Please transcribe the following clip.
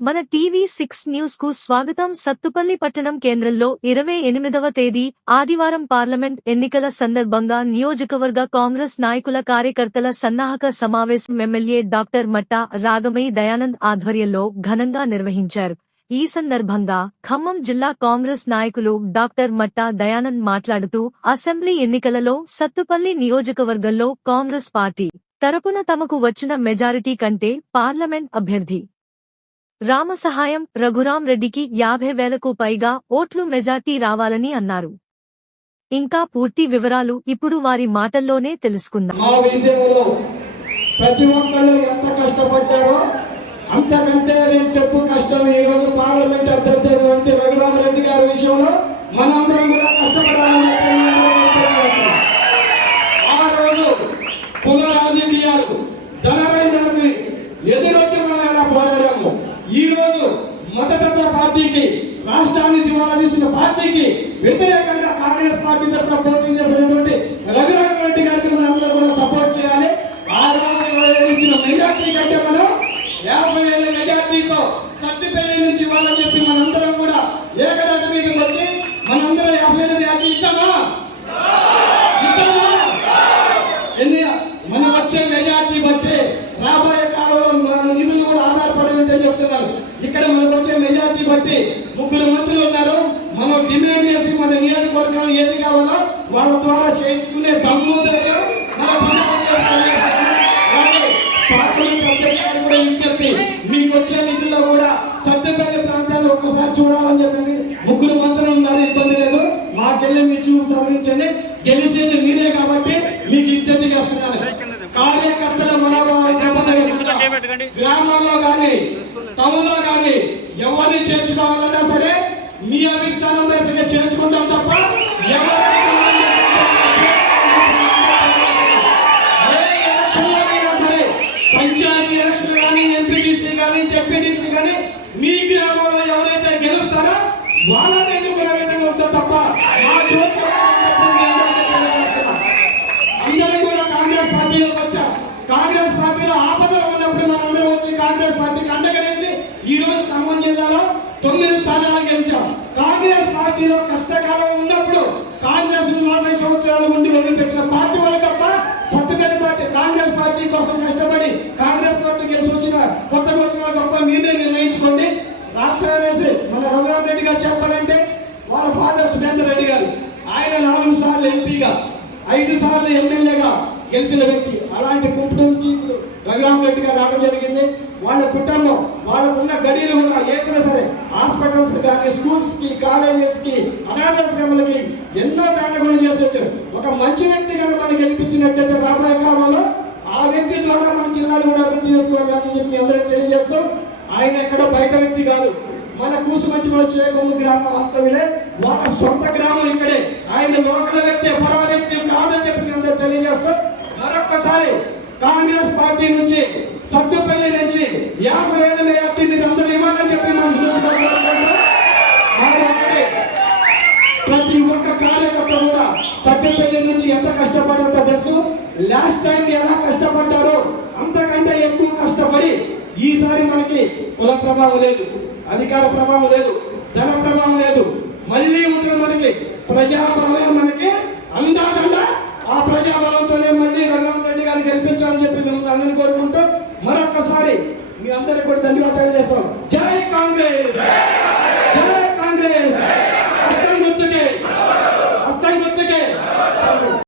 మన TV six న్యూస్కు స్వాగతం సత్తుపల్లి పట్టణం కేంద్రంలో ఇరవై ఎనిమిదవ తేదీ ఆదివారం పార్లమెంట్ ఎన్నికల సందర్భంగా నియోజకవర్గ కాంగ్రెస్ నాయకుల కార్యకర్తల సన్నాహక సమావేశం ఎమ్మెల్యే డాక్టర్ మట్టా రాగమయ్య దయానంద్ ఆధ్వర్యంలో ఘనంగా నిర్వహించారు. ఈ సందర్భంగా ఖమ్మం జిల్లా కాంగ్రెస్ నాయకులు డాక్టర్ మట్టా దయానంద్ మాట్లాడుతూ అసెంబ్లీ ఎన్నికలలో సత్తుపల్లి నియోజకవర్గంలో కాంగ్రెస్ పార్టీ తరపున తమకు వచ్చిన మెజారిటీ కంటే పార్లమెంట్ అభ్యర్థి రామసహాయం రఘురాం రెడ్డికి యాభై వేలకు పైగా ఓట్లు మెజార్టీ రావాలని అన్నారు. ఇంకా పూర్తి వివరాలు ఇప్పుడు వారి మాటల్లోనే తెలుసుకుందాం. ప్రతి ఒక్కళ్ళు ఎంత కష్టపడ్డారో అంతకంటే రెండెప్పు కష్టం ఈ రోజు పార్లమెంట్ అభ్యర్థి అయినటువంటి రఘురామరెడ్డి గారి విషయంలో మనందరం కూడా కష్టపడాలని ఆ రోజు కుల రాజకీయాలు ధనరైజానికి ఎదురు మనం ఎలా పోరాడాము ఈ రోజు మతతత్వ పార్టీకి రాష్ట్రాన్ని దివాలా తీసిన పార్టీకి వ్యతిరేకంగా కాంగ్రెస్ పార్టీ తరఫున పోటీ చేసినటువంటి రఘురామరెడ్డి గారికి మనం అందరూ కూడా సపోర్ట్ చేయాలి. ఆ రోజు ఇచ్చిన మెజార్టీ కంటే మనం యాభై వేల మెజార్టీతో సత్తిపల్లి నుంచి వాళ్ళని చెప్పి మనందరం కూడా ఏకదాటి మీదకి వచ్చి మనందరం యాభై వేల మెజార్టీ ఇద్దామా? ఇద్దామా? ఎన్ని మనం వచ్చే మెజార్టీ బట్టి రాబోయే కాలంలో మన నిధులు కూడా ఆధారపడి ఉంటాయని చెప్తున్నారు. ఇక్కడ మనకు వచ్చే మెజార్టీ బట్టి ముగ్గురు మంత్రులు ఉన్నారు. మనం డిమాండ్ చేసి మన నియోజకవర్గం ఏది కావాలో వాళ్ళ ద్వారా చేయించుకునే దమ్ము మన కూడా మీకు వచ్చే నిధుల్లో కూడా సత్యపల్లి ప్రాంతాన్ని ఒక్కసారి చూడాలి చెప్పండి ముగ్గురు మంత్రులు ఉన్నారు ఇబ్బంది లేదు మాకెళ్ళి మీ చూపు తరలించండి గెలిచేది మీరే కాబట్టి మీకు ఇద్దరు చేస్తున్నాను కార్యకర్తల మనోభావాలు దెబ్బతగలి గ్రామాల్లో కానీ టౌన్లో కానీ ఎవరిని చేర్చుకోవాలన్నా సరే మీ అభిష్టానం మీద చేర్చుకుంటాం తప్ప ఎవరిని సరే పంచాయతీ ఎలక్షన్ కానీ ఎంపీటీసీ కానీ జెడ్పీటీసీ కానీ మీ గ్రామంలో ఎవరైతే గెలుస్తారో వాళ్ళ ఈ రోజు ఖమ్మం జిల్లాలో తొమ్మిది స్థానాలు గెలిచాం. కాంగ్రెస్ పార్టీలో కష్టకాలం ఉన్నప్పుడు కాంగ్రెస్ నలభై సంవత్సరాలు ఉండి వదిలిపెట్టిన పార్టీ వాళ్ళు తప్ప సత్యపల్లి పార్టీ కాంగ్రెస్ పార్టీ కోసం కష్టపడి కాంగ్రెస్ పార్టీ గెలిచి వచ్చిన కొత్త వచ్చిన వాళ్ళు తప్ప మీరే నిర్ణయించుకోండి. రాజశేఖర వేసి మన రఘురామ్ రెడ్డి గారు చెప్పాలంటే వాళ్ళ ఫాదర్ సురేందర్ రెడ్డి గారు. ఆయన నాలుగు సార్లు ఎంపీగా ఐదు సార్లు ఎమ్మెల్యేగా గెలిచిన వ్యక్తి అలాంటి కుటుంబం నుంచి రఘురామ్ రెడ్డి గారు రావడం జరిగింది. వాళ్ళ కుటుంబం వాళ్ళకున్న గడియలు కూడా ఏదైనా సరే హాస్పిటల్స్ కానీ స్కూల్స్కి కాలేజెస్కి ఎన్నో దానగులు చేసి వచ్చారు. ఒక మంచి వ్యక్తి కనుక మనకి గెలిపించినట్టయితే రాబోయే కాలంలో ఆ వ్యక్తి ద్వారా మన జిల్లాలు కూడా అభివృద్ధి చేసుకోవాలని చెప్పి మీ అందరికీ తెలియజేస్తూ ఆయన ఎక్కడో బయట వ్యక్తి కాదు. మన కూసుమంచి మన చేకొమ్ము గ్రామ వాస్తవ్యులే. వాళ్ళ సొంత గ్రామం ఇక్కడే ఆయన లోకల్ వ్యక్తి పరమ వ్యక్తి కాదని చెప్పి మీ అందరూ తెలియజేస్తూ మరొక్కసారి కాంగ్రెస్ పార్టీ నుంచి సత్తుపల్లి నుంచి యాభై వేల మెజార్టీ మీరు అందరూ ఇవ్వాలని చెప్పి మనసులో ప్రతి ఒక్క కార్యకర్త కూడా సత్యపల్లి నుంచి ఎంత కష్టపడారో తెలుసు. లాస్ట్ టైం ఎలా కష్టపడ్డారో అంతకంటే ఎక్కువ కష్టపడి ఈసారి మనకి కుల ప్రభావం లేదు అధికార ప్రభావం లేదు ధన ప్రభావం లేదు. మళ్ళీ ఉంటుంది మనకి ప్రజా ప్రభావం మనకి అందాదండ ఆ ప్రజాబలంతోనే మళ్ళీ రంగం రెడ్డి గారిని గెలిపించాలని